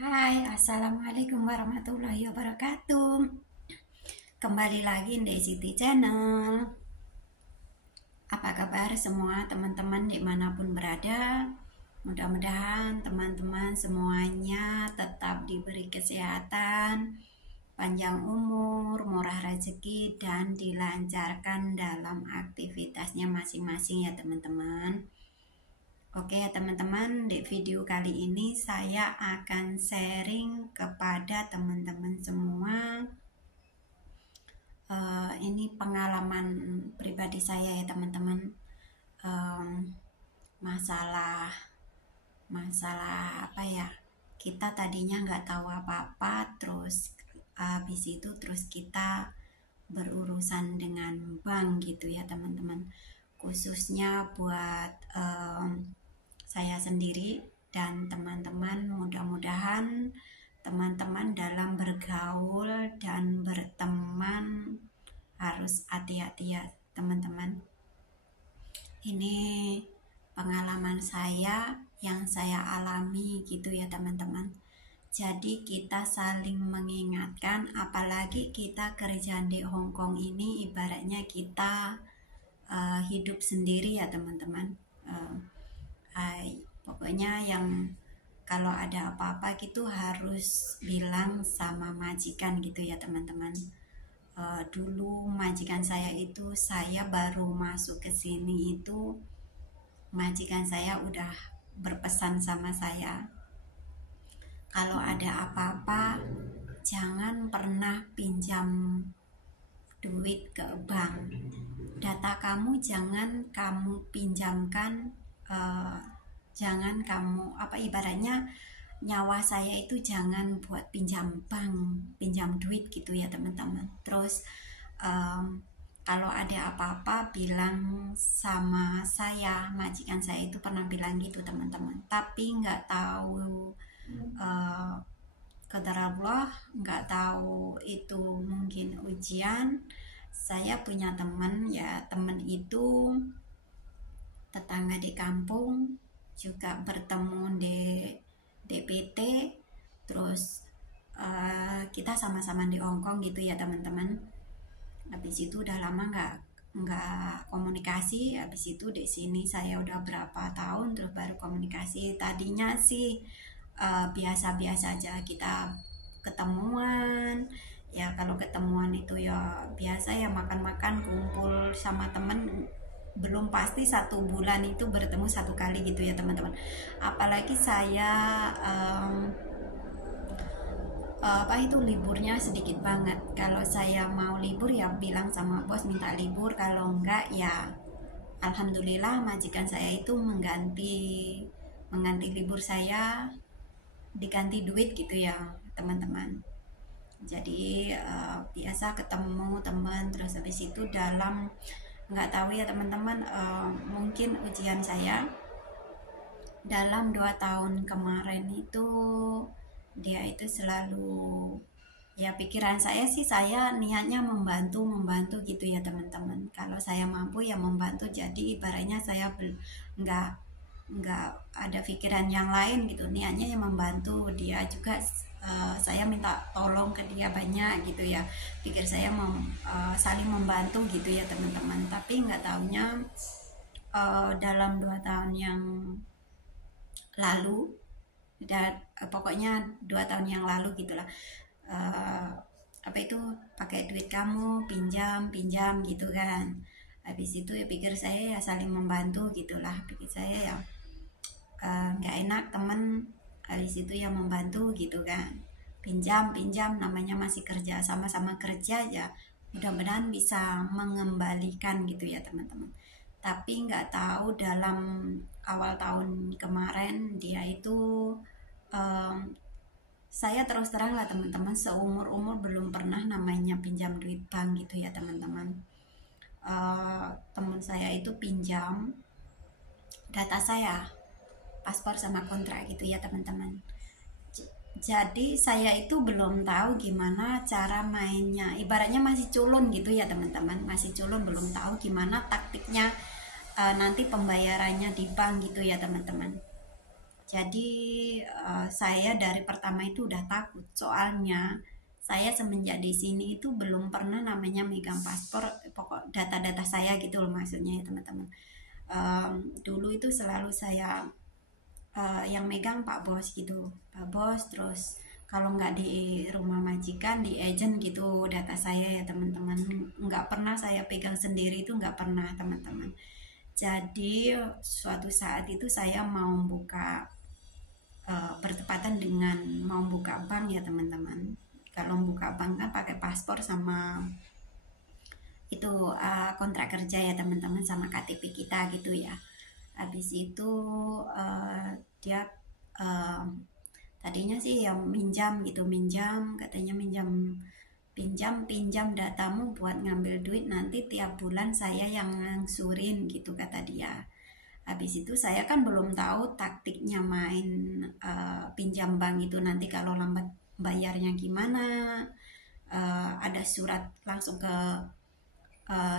Hai, Assalamualaikum warahmatullahi wabarakatuh. Kembali lagi di Siti Channel. Apa kabar semua teman-teman dimanapun berada? Mudah-mudahan teman-teman semuanya tetap diberi kesehatan, panjang umur, murah rezeki, dan dilancarkan dalam aktivitasnya masing-masing ya teman-teman. Oke ya teman-teman, di video kali ini saya akan sharing kepada teman-teman semua. Ini pengalaman pribadi saya ya teman-teman. Masalah apa ya? Kita tadinya nggak tahu apa-apa, terus habis itu terus kita berurusan dengan bank gitu ya teman-teman. Khususnya buat saya sendiri dan teman-teman, mudah-mudahan teman-teman dalam bergaul dan berteman harus hati-hati ya teman-teman. Ini pengalaman saya yang saya alami gitu ya teman-teman. Jadi kita saling mengingatkan, apalagi kita kerja di Hong Kong ini ibaratnya kita hidup sendiri ya teman-teman. Pokoknya yang kalau ada apa-apa gitu harus bilang sama majikan gitu ya teman-teman. Dulu majikan saya itu, saya baru masuk ke sini itu majikan saya udah berpesan sama saya, kalau ada apa-apa jangan pernah pinjam duit ke bank, data kamu jangan kamu pinjamkan, jangan kamu ibaratnya nyawa saya itu jangan buat pinjam bank, pinjam duit gitu ya teman-teman. Terus kalau ada apa-apa bilang sama saya, majikan saya itu pernah bilang gitu teman-teman. Tapi nggak tahu qadar Allah, nggak tahu itu mungkin ujian. Saya punya teman ya, teman itu tetangga di kampung, juga bertemu di DPT, terus kita sama-sama di Hongkong gitu ya teman-teman. Habis itu udah lama nggak komunikasi. Habis itu di sini saya udah berapa tahun terus baru komunikasi. Tadinya sih biasa-biasa aja kita ketemuan ya. Kalau ketemuan itu ya biasa ya, makan-makan, kumpul sama temen. Belum pasti 1 bulan itu bertemu 1 kali gitu ya teman-teman. Apalagi saya liburnya sedikit banget. Kalau saya mau libur ya bilang sama bos minta libur, kalau enggak ya alhamdulillah majikan saya itu mengganti libur saya, diganti duit gitu ya teman-teman. Jadi biasa ketemu teman, terus habis itu dalam nggak tahu ya teman-teman, mungkin ujian saya dalam 2 tahun kemarin itu, dia itu selalu ya, pikiran saya sih saya niatnya membantu gitu ya teman-teman. Kalau saya mampu ya membantu, jadi ibaratnya saya nggak ada pikiran yang lain gitu, niatnya yang membantu dia juga. Saya minta tolong ke dia banyak gitu ya, pikir saya saling membantu gitu ya teman-teman. Tapi nggak taunya dalam 2 tahun yang lalu, dan pokoknya 2 tahun yang lalu gitulah, pakai duit kamu, pinjam gitu kan. Habis itu ya pikir saya ya saling membantu gitulah, pikir saya ya nggak enak temen habis itu ya membantu gitu kan. Pinjam namanya masih kerja, sama-sama kerja ya, mudah-mudahan bisa mengembalikan gitu ya teman-teman. Tapi nggak tahu dalam awal tahun kemarin dia itu saya terus terang lah teman-teman, seumur-umur belum pernah namanya pinjam duit bank gitu ya teman-teman. Teman saya itu pinjam data saya, paspor sama kontrak gitu ya teman-teman. Jadi saya itu belum tahu gimana cara mainnya, ibaratnya masih culun gitu ya teman-teman, masih culun, belum tahu gimana taktiknya nanti pembayarannya di bank gitu ya teman-teman. Jadi saya dari pertama itu udah takut, soalnya saya semenjak di sini itu belum pernah namanya megang paspor, pokok data-data saya gitu loh maksudnya ya teman-teman. Dulu itu selalu saya yang megang Pak Bos gitu, Pak Bos. Terus kalau nggak di rumah majikan, di agent gitu data saya ya teman-teman. Nggak pernah saya pegang sendiri, itu nggak pernah teman-teman. Jadi suatu saat itu saya mau buka, bertepatan dengan mau buka bank ya teman-teman. Kalau buka bank kan pakai paspor sama itu kontrak kerja ya teman-teman, sama KTP kita gitu ya. Habis itu dia uh, tadinya sih yang minjam gitu, minjam katanya, pinjam datamu buat ngambil duit, nanti tiap bulan saya yang ngangsurin gitu kata dia. Habis itu saya kan belum tahu taktiknya main pinjam bank itu, nanti kalau lambat bayarnya gimana, ada surat langsung ke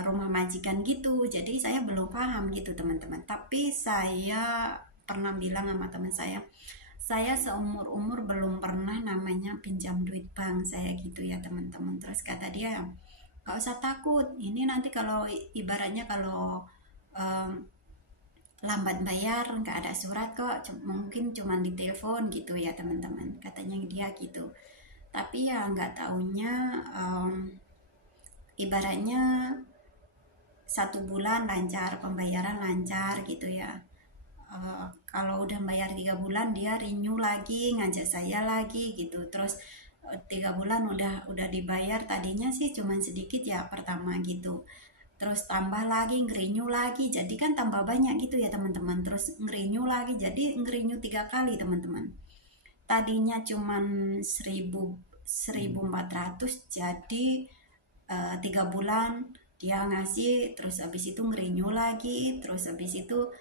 rumah majikan gitu. Jadi saya belum paham gitu teman-teman. Tapi saya pernah bilang sama teman saya seumur umur belum pernah namanya pinjam duit bank saya gitu ya teman-teman. Terus kata dia, nggak usah takut, ini nanti kalau ibaratnya kalau um, lambat bayar nggak ada surat kok, mungkin cuma di telepon gitu ya teman-teman, katanya dia gitu. Tapi ya nggak taunya ibaratnya 1 bulan lancar, pembayaran lancar gitu ya. Kalau udah bayar 3 bulan dia renew lagi, ngajak saya lagi gitu. Terus 3 bulan udah dibayar, tadinya sih cuman sedikit ya pertama gitu, terus tambah lagi ngerenew lagi, jadi kan tambah banyak gitu ya teman-teman. Terus ngerenew lagi, jadi ngerenew 3 kali teman-teman. Tadinya cuman 1.400, jadi 3 bulan dia ngasih, terus habis itu ngerenew lagi, terus habis itu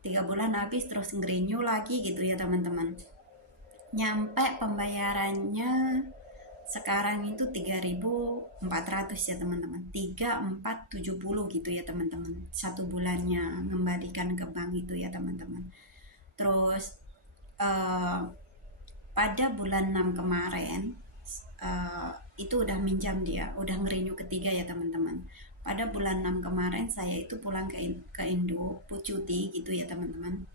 3 bulan habis terus ngerenew lagi gitu ya teman-teman. Nyampe pembayarannya sekarang itu 3.400 ya teman-teman, 3.470 gitu ya teman-teman, 1 bulannya ngembalikan ke bank itu ya teman-teman. Terus pada bulan 6 kemarin itu udah minjam, dia udah ngerenew ketiga ya teman-teman. Pada bulan 6 kemarin saya itu pulang ke Indo, cuti gitu ya teman-teman.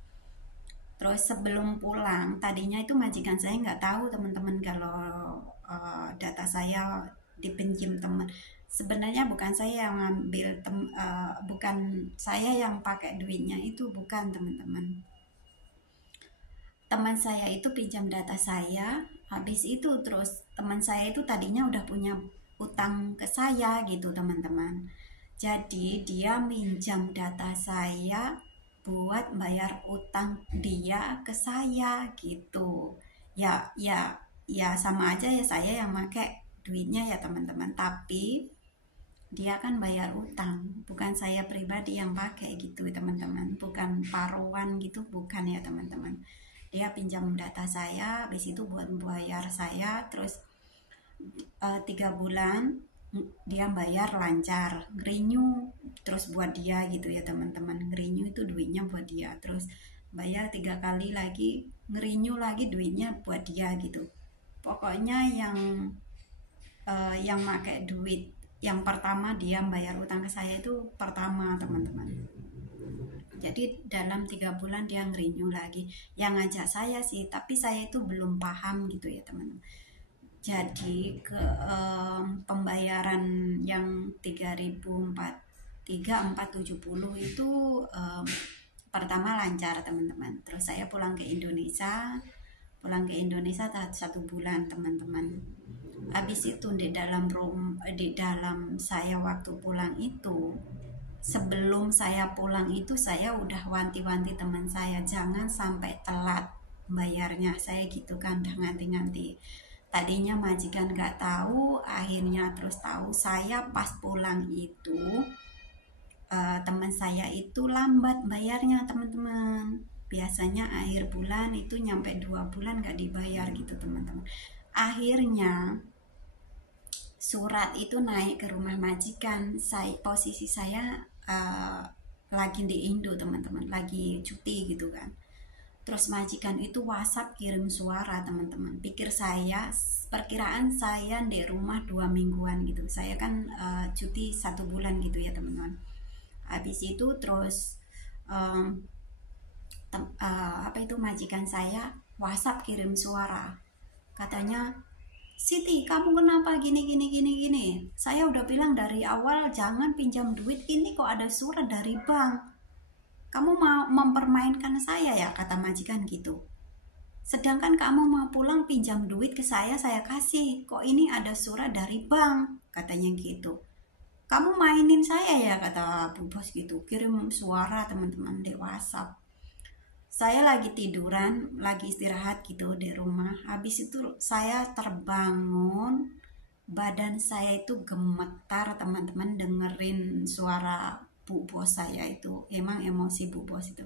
Terus sebelum pulang, tadinya itu majikan saya nggak tahu teman-teman kalau data saya dipinjam teman. Sebenarnya bukan saya yang ngambil, bukan saya yang pakai duitnya, itu bukan teman-teman. Teman saya itu pinjam data saya, habis itu terus teman saya itu tadinya udah punya utang ke saya gitu teman-teman. Jadi dia minjam data saya buat bayar utang dia ke saya gitu. Ya sama aja ya, saya yang pakai duitnya ya teman-teman, tapi dia kan bayar utang, bukan saya pribadi yang pakai gitu teman-teman, bukan paruan gitu, bukan ya teman-teman. Dia pinjam data saya, habis itu buat bayar saya. Terus 3 bulan dia bayar lancar, renew terus buat dia gitu ya teman-teman. Renew itu duitnya buat dia, terus bayar 3 kali lagi, ngerenew lagi duitnya buat dia gitu. Pokoknya yang pakai duit yang pertama dia bayar utang ke saya itu pertama teman-teman. Jadi dalam 3 bulan dia ngerenew lagi, yang ngajak saya sih, tapi saya itu belum paham gitu ya teman-teman. Jadi ke pembayaran yang 3.470 itu pertama lancar teman-teman. Terus saya pulang ke Indonesia 1 bulan teman-teman. Habis itu di dalam saya waktu pulang itu, sebelum saya pulang itu saya udah wanti-wanti teman saya, jangan sampai telat bayarnya, saya gitu kan, udah nganti-nganti. Tadinya majikan nggak tahu, akhirnya terus tahu saya pas pulang itu. Teman saya itu lambat bayarnya teman-teman, biasanya akhir bulan itu nyampe 2 bulan nggak dibayar gitu teman-teman. Akhirnya surat itu naik ke rumah majikan. Posisi saya lagi di Indo teman-teman, lagi cuti gitu kan. Terus majikan itu WhatsApp kirim suara teman-teman. Perkiraan saya di rumah 2 mingguan gitu. Saya kan cuti 1 bulan gitu ya teman-teman. Habis itu terus apa itu majikan saya WhatsApp kirim suara. Katanya, Siti, kamu kenapa gini gini gini gini? Saya udah bilang dari awal jangan pinjam duit, ini kok ada surat dari bank. Kamu mau mempermainkan saya ya, kata majikan gitu. Sedangkan kamu mau pulang pinjam duit ke saya kasih. Kok ini ada surat dari bank, katanya gitu. Kamu mainin saya ya, kata Bu Bos gitu. Kirim suara teman-teman di WhatsApp. Saya lagi tiduran, lagi istirahat gitu di rumah. Habis itu saya terbangun, badan saya itu gemetar teman-teman dengerin suara Bu Bos saya itu. Emang emosi Bu Bos itu.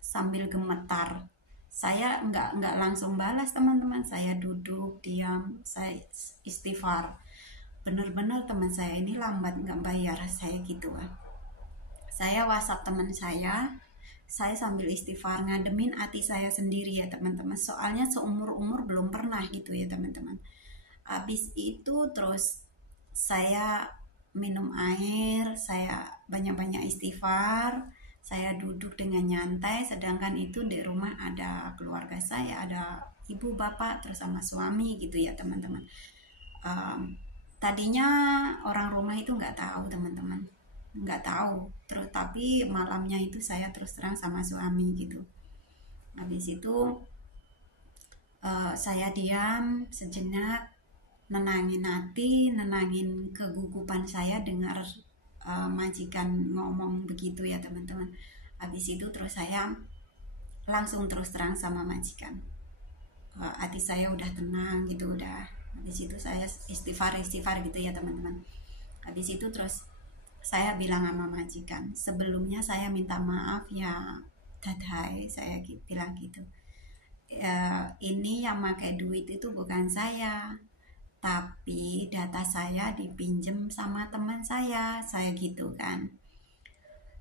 Sambil gemetar. Saya nggak langsung balas teman-teman. Saya duduk diam, saya istighfar. Bener-bener teman saya ini lambat nggak bayar saya gitu kan. Saya WhatsApp teman saya sambil istighfar ngademin hati saya sendiri ya teman-teman, soalnya seumur-umur belum pernah gitu ya teman-teman. Habis itu terus saya minum air, saya banyak-banyak istighfar, saya duduk dengan nyantai, sedangkan itu di rumah ada keluarga saya, ada ibu bapak terus sama suami gitu ya teman-teman. Tadinya orang rumah itu nggak tahu teman-teman, nggak tahu terus, tapi malamnya itu saya terus terang sama suami gitu. Habis itu saya diam sejenak, nenangin hati, nenangin kegugupan saya dengar majikan ngomong begitu ya teman-teman. Habis itu terus saya langsung terus terang sama majikan. Hati saya udah tenang gitu, udah. Habis itu saya istighfar gitu ya teman-teman. Habis itu terus saya bilang sama majikan, sebelumnya saya minta maaf ya Dadhai, saya bilang gitu. Ini yang pakai duit itu bukan saya, tapi data saya dipinjem sama teman saya gitu kan.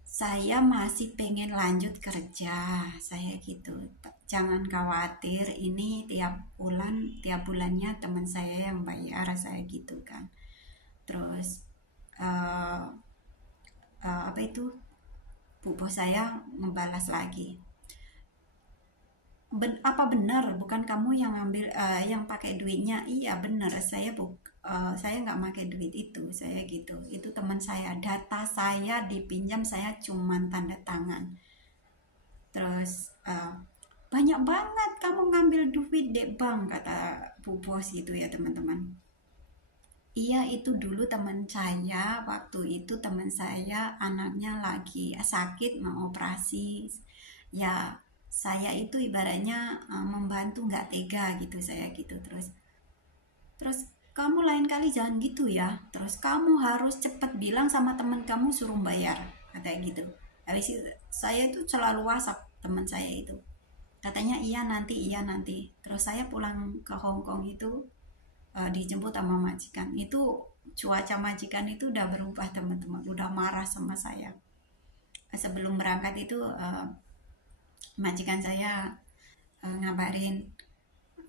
Saya masih pengen lanjut kerja, saya gitu. Jangan khawatir, ini tiap bulannya teman saya yang bayar, saya gitu kan. Terus apa itu, Bu Bos saya membalas lagi, apa benar bukan kamu yang ngambil yang pakai duitnya? Iya benar, saya nggak pakai duit itu, saya gitu. Itu teman saya, data saya dipinjam, saya cuman tanda tangan. Terus banyak banget kamu ngambil duit di bank, kata Bu Bos gitu ya teman-teman. Iya, itu dulu teman saya, waktu itu teman saya anaknya lagi sakit mau operasi. Ya, saya itu ibaratnya membantu nggak tega gitu, saya gitu. Terus kamu lain kali jangan gitu ya. Terus kamu harus cepat bilang sama teman kamu suruh bayar, kata gitu. Habis itu saya itu selalu WhatsApp teman saya itu. Katanya iya nanti. Terus saya pulang ke Hong Kong itu dijemput sama majikan. Itu cuaca majikan itu udah berubah teman-teman, udah marah sama saya. Sebelum berangkat itu majikan saya ngabarin,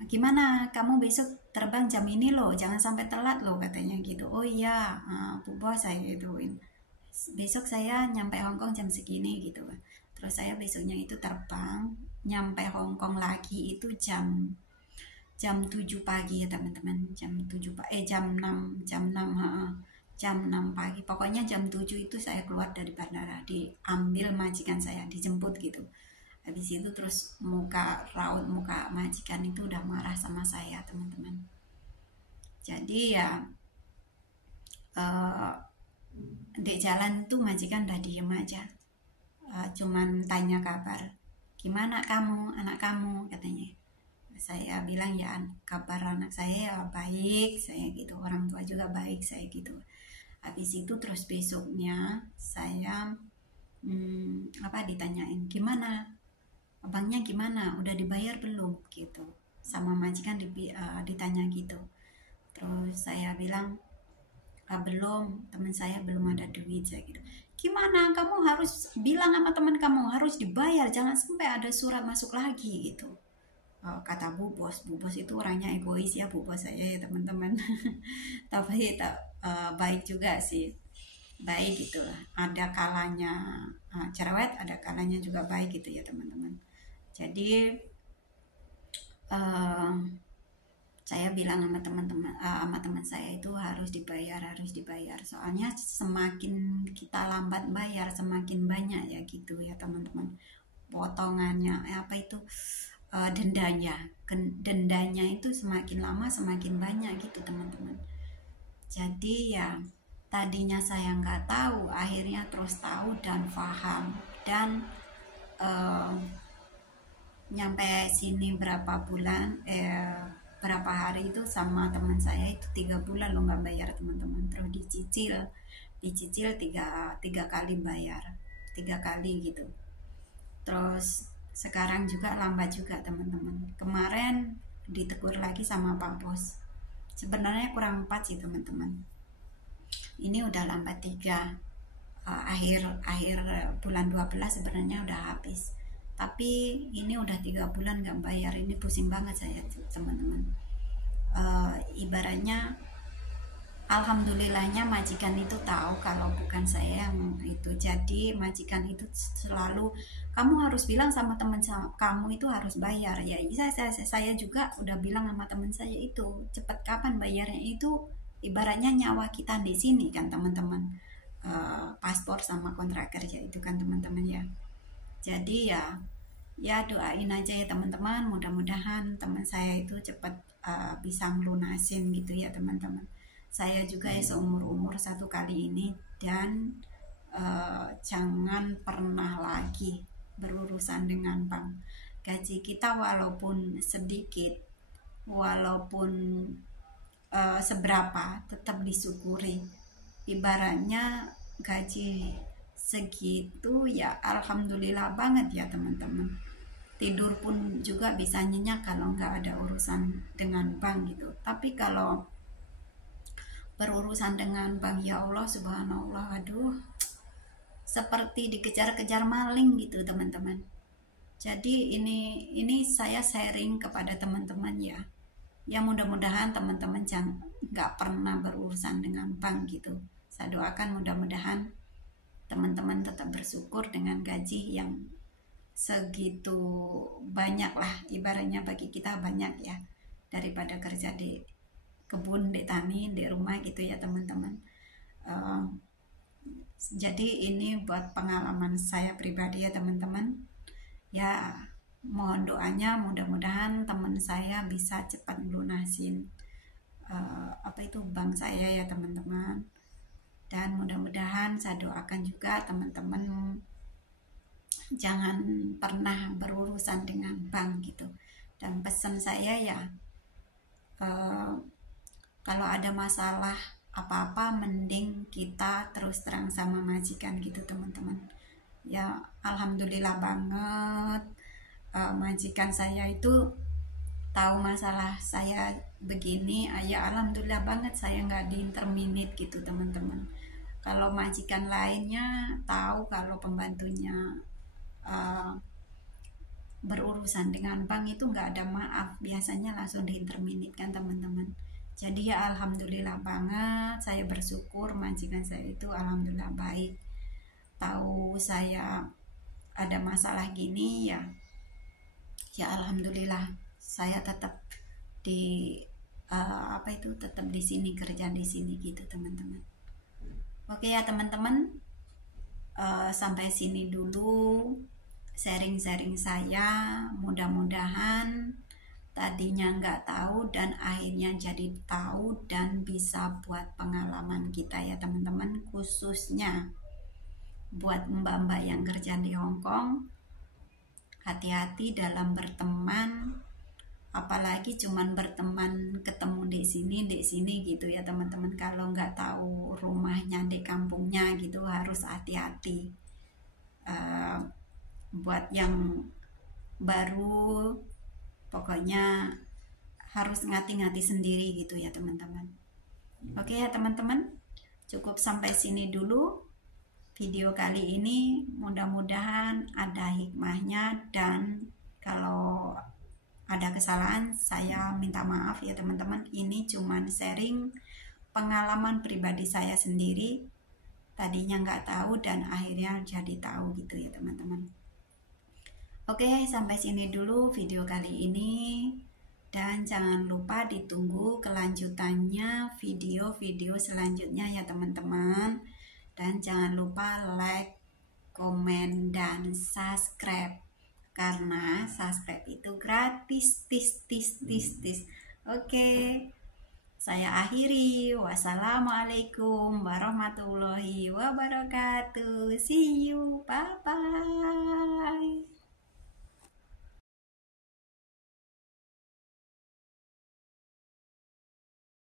gimana kamu besok terbang jam ini loh, jangan sampai telat loh, katanya gitu. Oh iya Bu Bos, saya gituin, besok saya nyampe Hong Kong jam segini gitu. Terus saya besoknya itu terbang nyampe Hong Kong lagi itu jam 7 pagi ya teman-teman, jam 6 pagi, pokoknya jam 7 itu saya keluar dari bandara, diambil majikan saya, dijemput gitu. Habis itu terus raut muka majikan itu udah marah sama saya teman-teman. Jadi ya di jalan tuh majikan udah diem aja, cuman tanya kabar, gimana kamu, anak kamu, katanya. Saya bilang ya kabar anak saya ya baik, saya gitu, orang tua juga baik, saya gitu. Habis itu terus besoknya saya ditanyain, gimana abangnya, gimana udah dibayar belum gitu, sama majikan ditanya gitu. Terus saya bilang belum, teman saya belum ada duit, saya gitu. gimana, kamu harus bilang sama teman kamu harus dibayar, jangan sampai ada surat masuk lagi gitu. Kata bu bos itu orangnya egois ya, bu bos saya ya teman-teman. Tapi baik juga sih, baik gitulah, ada kalanya cerewet, ada kalanya juga baik gitu ya teman-teman. Jadi uh, saya bilang sama teman-teman, sama teman saya itu harus dibayar, soalnya semakin kita lambat bayar semakin banyak ya gitu ya teman-teman, potongannya apa itu, dendanya itu semakin lama semakin banyak gitu teman-teman. Jadi ya tadinya saya nggak tahu, akhirnya terus tahu dan paham, dan nyampe sini berapa bulan, berapa hari itu sama teman saya itu 3 bulan lo nggak bayar teman-teman, terus dicicil tiga kali bayar, 3 kali gitu. Terus sekarang juga lambat juga teman-teman, kemarin ditegur lagi sama Pak Bos, sebenarnya kurang 4 sih teman-teman, ini udah lambat 3, akhir bulan 12 sebenarnya udah habis, tapi ini udah 3 bulan nggak bayar, ini pusing banget saya teman-teman. Ibaratnya alhamdulillahnya majikan itu tahu kalau bukan saya yang itu, jadi majikan itu selalu, kamu harus bilang sama teman kamu itu harus bayar ya. Saya juga udah bilang sama teman saya itu, cepat kapan bayarnya, itu ibaratnya nyawa kita di sini kan teman-teman. Paspor sama kontrak kerja itu kan teman-teman ya. Jadi ya doain aja ya teman-teman, mudah-mudahan teman saya itu cepat bisa melunasin gitu ya teman-teman. Saya juga ya seumur-umur 1 kali ini, dan jangan pernah lagi berurusan dengan bank. Gaji kita walaupun sedikit, walaupun seberapa, tetap disyukuri. Ibaratnya gaji segitu ya alhamdulillah banget ya teman-teman. Tidur pun juga bisa nyenyak kalau nggak ada urusan dengan bank gitu. Tapi kalau berurusan dengan bank, ya Allah subhanallah, aduh, seperti dikejar-kejar maling gitu teman-teman. Jadi ini saya sharing kepada teman-teman ya. Ya mudah-mudahan teman-teman jangan nggak pernah berurusan dengan bank gitu. Saya doakan mudah-mudahan teman-teman tetap bersyukur dengan gaji yang segitu banyak lah, ibaratnya bagi kita banyak ya, daripada kerja di kebun, di tani, di rumah gitu ya teman-teman. Jadi ini buat pengalaman saya pribadi ya teman-teman. Ya mohon doanya, mudah-mudahan teman saya bisa cepat lunasin apa itu bank saya ya teman-teman. Dan mudah-mudahan saya doakan juga teman-teman jangan pernah berurusan dengan bank gitu. Dan pesan saya ya, kalau ada masalah apa-apa mending kita terus terang sama majikan gitu teman-teman. Ya alhamdulillah banget, majikan saya itu tahu masalah saya begini, ya alhamdulillah banget saya nggak diinterminate gitu teman-teman. Kalau majikan lainnya tahu kalau pembantunya berurusan dengan bank itu nggak ada maaf, biasanya langsung diinterminate kan teman-teman. Jadi ya alhamdulillah banget, saya bersyukur majikan saya itu alhamdulillah baik, tahu saya ada masalah gini ya alhamdulillah saya tetap di apa itu tetap di sini, kerja di sini gitu teman-teman. Oke ya teman-teman, sampai sini dulu sharing-sharing saya. Mudah-mudahan tadinya nggak tahu dan akhirnya jadi tahu dan bisa buat pengalaman kita ya teman-teman, khususnya buat mbak-mbak yang kerja di Hong Kong. Hati-hati dalam berteman, apalagi cuman berteman ketemu di sini gitu ya teman-teman. Kalau nggak tahu rumahnya di kampungnya gitu harus hati-hati. Buat yang baru pokoknya harus ngati-ngati sendiri gitu ya teman-teman. Oke ya teman-teman, cukup sampai sini dulu. video kali ini mudah-mudahan ada hikmahnya, dan kalau ada kesalahan saya minta maaf ya teman-teman. Ini cuman sharing pengalaman pribadi saya sendiri, tadinya nggak tahu dan akhirnya jadi tahu gitu ya teman-teman. Oke, sampai sini dulu video kali ini, dan jangan lupa ditunggu kelanjutannya video-video selanjutnya ya teman-teman. Dan jangan lupa like, komen, dan subscribe, karena subscribe itu gratis. Oke, saya akhiri. Wassalamualaikum warahmatullahi wabarakatuh. See you, bye bye.